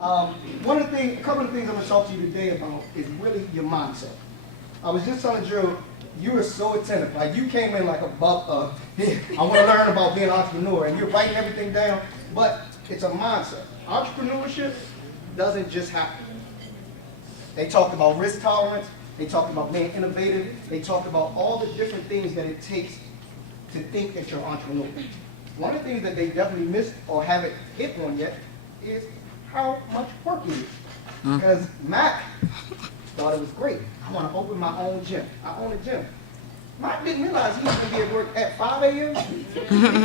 A couple of things I'm going to talk to you today about is really your mindset. I was just telling Drew, you were so attentive. Like you came in like I want to learn about being an entrepreneur, and you're writing everything down. But it's a mindset. Entrepreneurship doesn't just happen. They talked about risk tolerance. They talked about being innovative. They talked about all the different things that it takes to think that you're an entrepreneur. One of the things that they definitely missed or haven't hit on yet is how much work it is. Because Mac thought it was great. I want to open my own gym. I own a gym. Mac didn't realize he was going to be at work at 5 a.m.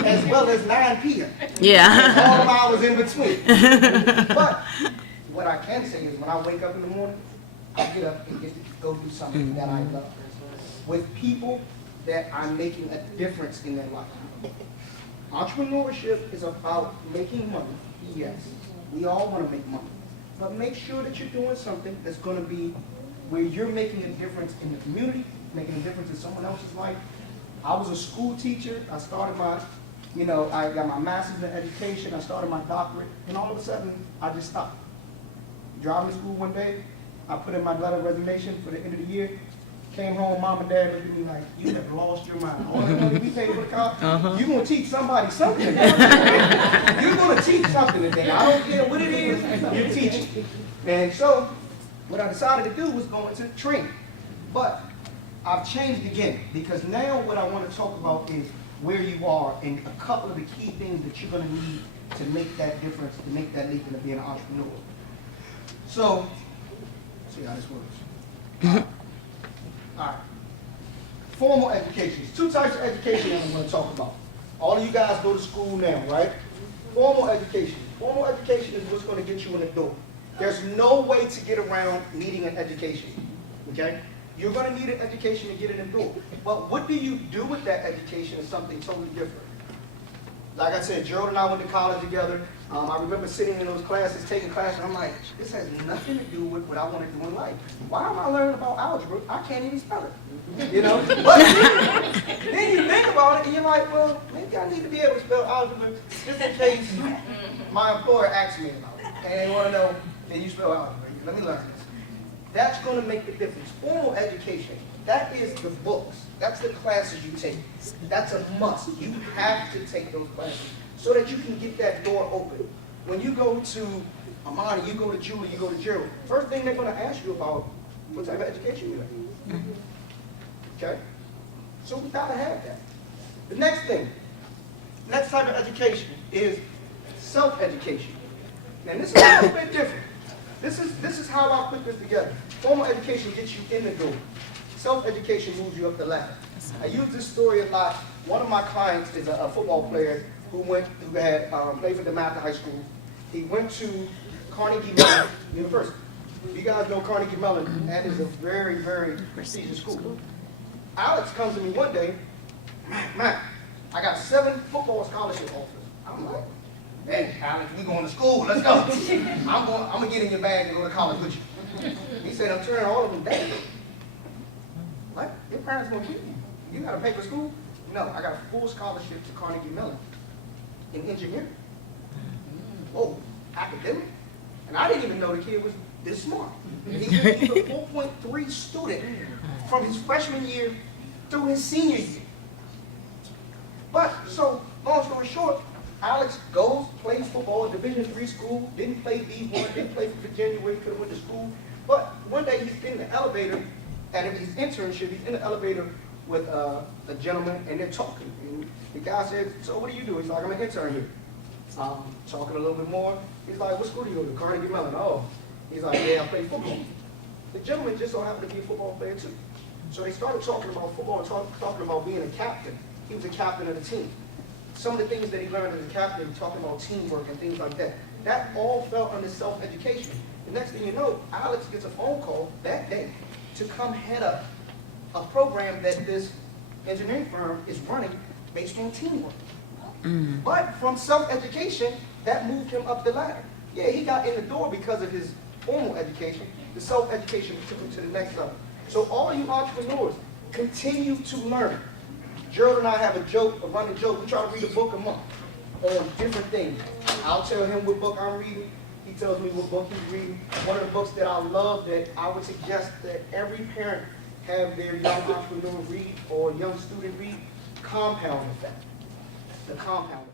as well as 9 p.m. Yeah. And all the hours in between. But what I can say is when I wake up in the morning, I get up and get to go do something that I love. With people that I'm making a difference in their life. Entrepreneurship is about making money. Yes, we all want to make money. But make sure that you're doing something that's going to be where you're making a difference in the community, making a difference in someone else's life. I was a school teacher. I started my, I got my master's in education. I started my doctorate. And all of a sudden, I just stopped. Driving to school one day, I put in my letter of resignation for the end of the year. Came home, mom and dad looked at me like, you have lost your mind. All the money we paid for the car, you're going to teach somebody something. You're going to teach something today. I don't care what it is, you're teaching. And so, what I decided to do was go into training. But I've changed again, because now what I want to talk about is where you are and a couple of the key things that you're going to need to make that difference, to make that leap into being an entrepreneur. So, let's see how this works. All right. Formal education. There's two types of education that I'm going to talk about. All of you guys go to school now, right? Formal education. Formal education is what's going to get you in the door. There's no way to get around needing an education, okay? You're going to need an education to get in the door. But what do you do with that education is something totally different. Like I said, Gerald and I went to college together. I remember sitting in those classes, taking classes, and I'm like, this has nothing to do with what I want to do in life. Why am I learning about algebra? I can't even spell it, But then you think about it, and you're like, well, maybe I need to be able to spell algebra just in case my employer asks me about it. And they want to know, can you spell algebra? Let me learn this. That's going to make the difference. Formal education, that is the books. That's the classes you take. That's a must. You have to take those classes so that you can get that door open. When you go to Amani, you go to Julie, you go to Gerald, first thing they're going to ask you about what type of education you have. Okay? So we got to have that. The next thing, next type of education is self-education. And this is a little bit different. This is how I put this together. Formal education gets you in the door. Self-education moves you up the ladder. I use this story a lot. One of my clients is a football player who had played for them after high school. He went to Carnegie Mellon University. You guys know Carnegie Mellon, that is a very, very prestigious school. Alex comes to me one day, Matt, I got 7 football scholarship offers. I'm like, hey, Alex, we going to school, let's go. I'm going to get in your bag and go to college with you. He said, I'm turning all of them down. What? Your parents going to give you? You got to pay for school? No, I got a full scholarship to Carnegie Mellon in engineering. Oh, academic? And I didn't even know the kid was this smart. He's a 4.3 student from his freshman year through his senior year. But, so, long story short, Alex goes, plays football at Division III school, didn't play D1, didn't play for Virginia where he could have went to school. But one day he's in the elevator, and in his internship, he's in the elevator with a gentleman, and they're talking. And the guy says, so what do you do? He's like, I'm an intern here. Talking a little bit more. He's like, what school do you go to? Carnegie Mellon. Oh. He's like, yeah, I play football. The gentleman just so happened to be a football player too. So they started talking about football and talking about being a captain. He was a captain of the team. Some of the things that he learned as a captain, talking about teamwork and things like that, that all fell under self-education. The next thing you know, Alex gets a phone call that day to come head up a program that this engineering firm is running based on teamwork. But from self-education, that moved him up the ladder. Yeah, he got in the door because of his formal education. The self-education took him to the next level. So all you entrepreneurs, continue to learn. Gerald and I have a running joke. We try to read a book a month on different things. I'll tell him what book I'm reading. He tells me what book he's reading. One of the books that I love that I would suggest that every parent have their young entrepreneur read or young student read, Compound Effect. The Compound Effect.